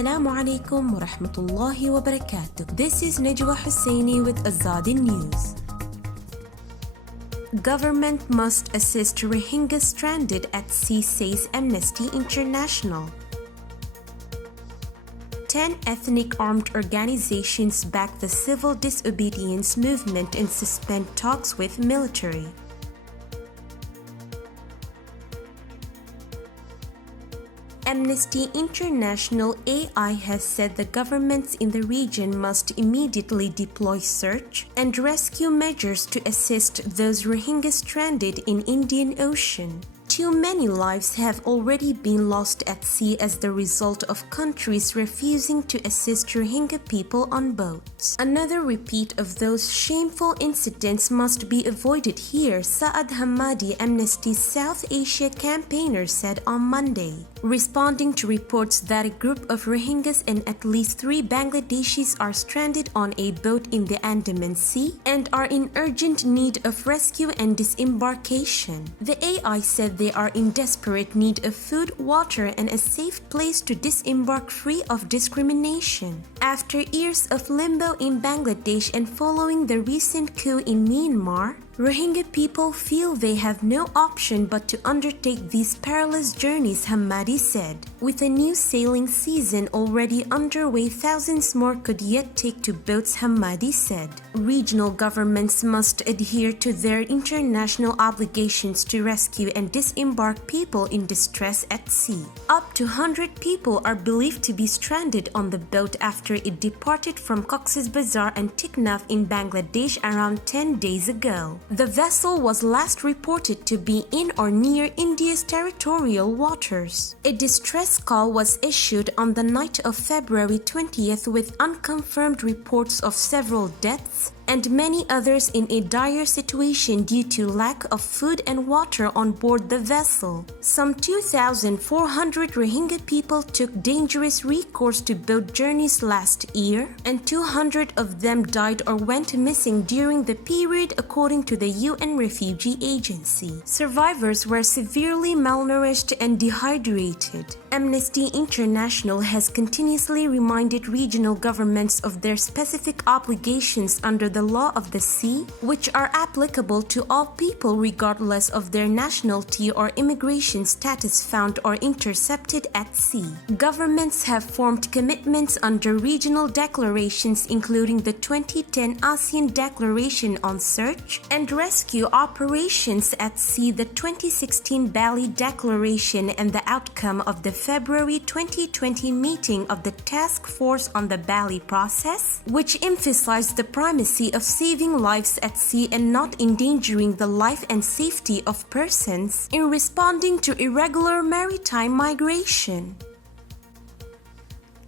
Assalamu alaikum wa rahmatullahi wa barakatuh. This is Najwa Husseini with Azadi News. Government must assist Rohingya stranded at sea, says Amnesty International. 10 ethnic armed organizations back the Civil Disobedience Movement and suspend talks with military. Amnesty International AI has said the governments in the region must immediately deploy search and rescue measures to assist those Rohingya stranded in Indian Ocean. Too many lives have already been lost at sea as the result of countries refusing to assist Rohingya people on boats. Another repeat of those shameful incidents must be avoided here, Saad Hamadi, Amnesty's South Asia campaigner, said on Monday, responding to reports that a group of Rohingyas and at least 3 Bangladeshis are stranded on a boat in the Andaman Sea and are in urgent need of rescue and disembarkation. The AI said they are in desperate need of food, water, and a safe place to disembark free of discrimination. After years of limbo in Bangladesh and following the recent coup in Myanmar, Rohingya people feel they have no option but to undertake these perilous journeys, Hamadi said. With a new sailing season already underway, thousands more could yet take to boats, Hamadi said. Regional governments must adhere to their international obligations to rescue and disembark people in distress at sea. Up to 100 people are believed to be stranded on the boat after it departed from Cox's Bazar and Tiknaf in Bangladesh around 10 days ago. The vessel was last reported to be in or near India's territorial waters. A distress call was issued on the night of February 20th with unconfirmed reports of several deaths and many others in a dire situation due to lack of food and water on board the vessel. Some 2,400 Rohingya people took dangerous recourse to boat journeys last year, and 200 of them died or went missing during the period, according to the UN Refugee Agency. Survivors were severely malnourished and dehydrated. Amnesty International has continuously reminded regional governments of their specific obligations under the law of the sea, which are applicable to all people regardless of their nationality or immigration status found or intercepted at sea. Governments have formed commitments under regional declarations, including the 2010 ASEAN Declaration on Search and Rescue Operations at Sea, the 2016 Bali Declaration, and the outcome of the February 2020 meeting of the Task Force on the Bali Process, which emphasized the primacy of saving lives at sea and not endangering the life and safety of persons in responding to irregular maritime migration.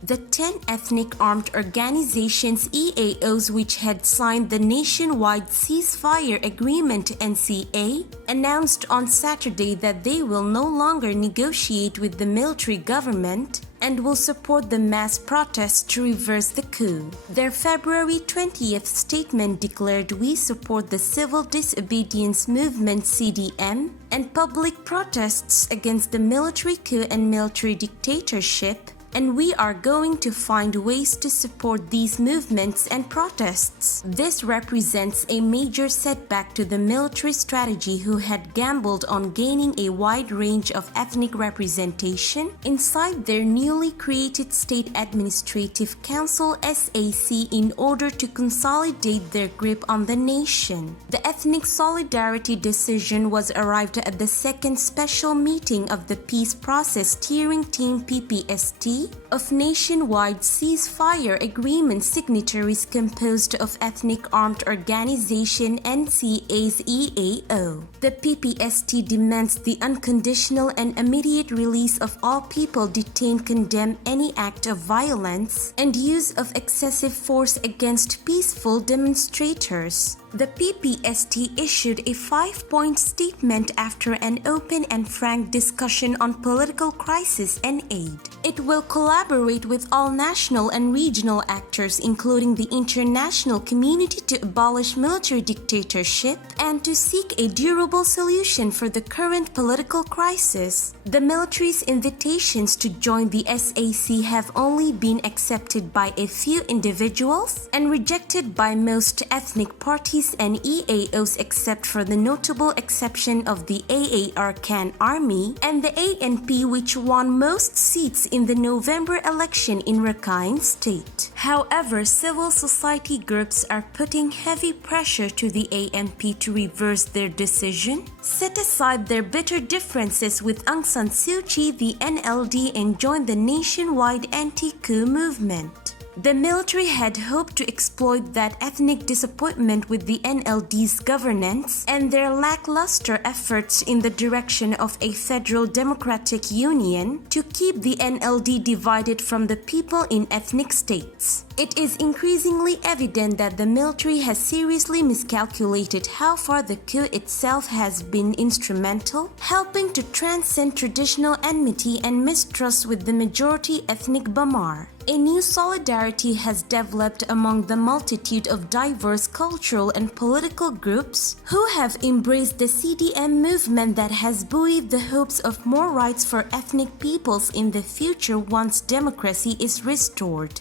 The 10 ethnic armed organizations EAOs which had signed the nationwide ceasefire agreement NCA announced on Saturday that they will no longer negotiate with the military government and will support the mass protests to reverse the coup. Their February 20th statement declared, "We support the Civil Disobedience Movement CDM and public protests against the military coup and military dictatorship, and we are going to find ways to support these movements and protests." This represents a major setback to the military strategy, who had gambled on gaining a wide range of ethnic representation inside their newly created State Administrative Council SAC in order to consolidate their grip on the nation. The Ethnic Solidarity decision was arrived at the second special meeting of the Peace Process Steering Team PPST of nationwide ceasefire agreement signatories composed of ethnic armed organization NCA's EAO. The PPST demands the unconditional and immediate release of all people detained, condemn any act of violence and use of excessive force against peaceful demonstrators. The PPST issued a 5-point statement after an open and frank discussion on political crisis and aid. It will collaborate with all national and regional actors, including the international community, to abolish military dictatorship and to seek a durable solution for the current political crisis. The military's invitations to join the SAC have only been accepted by a few individuals and rejected by most ethnic parties and EAOs, except for the notable exception of the Arakan Army and the ANP, which won most seats in the November election in Rakhine State. However, civil society groups are putting heavy pressure to the ANP to reverse their decision, set aside their bitter differences with Aung San Suu Kyi, the NLD, and join the nationwide anti-coup movement. The military had hoped to exploit that ethnic disappointment with the NLD's governance and their lackluster efforts in the direction of a federal democratic union to keep the NLD divided from the people in ethnic states. It is increasingly evident that the military has seriously miscalculated how far the coup itself has been instrumental, helping to transcend traditional enmity and mistrust with the majority ethnic Bamar. A new solidarity has developed among the multitude of diverse cultural and political groups who have embraced the CDM movement that has buoyed the hopes of more rights for ethnic peoples in the future once democracy is restored.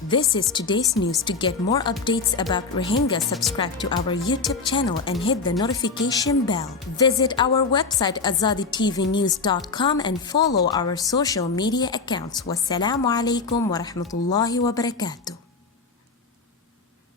This is today's news. To get more updates about Rohingya, subscribe to our YouTube channel and hit the notification bell. Visit our website azaditvnews.com and follow our social media accounts. Wassalamu alaikum wa rahmatullahi wa barakatuh.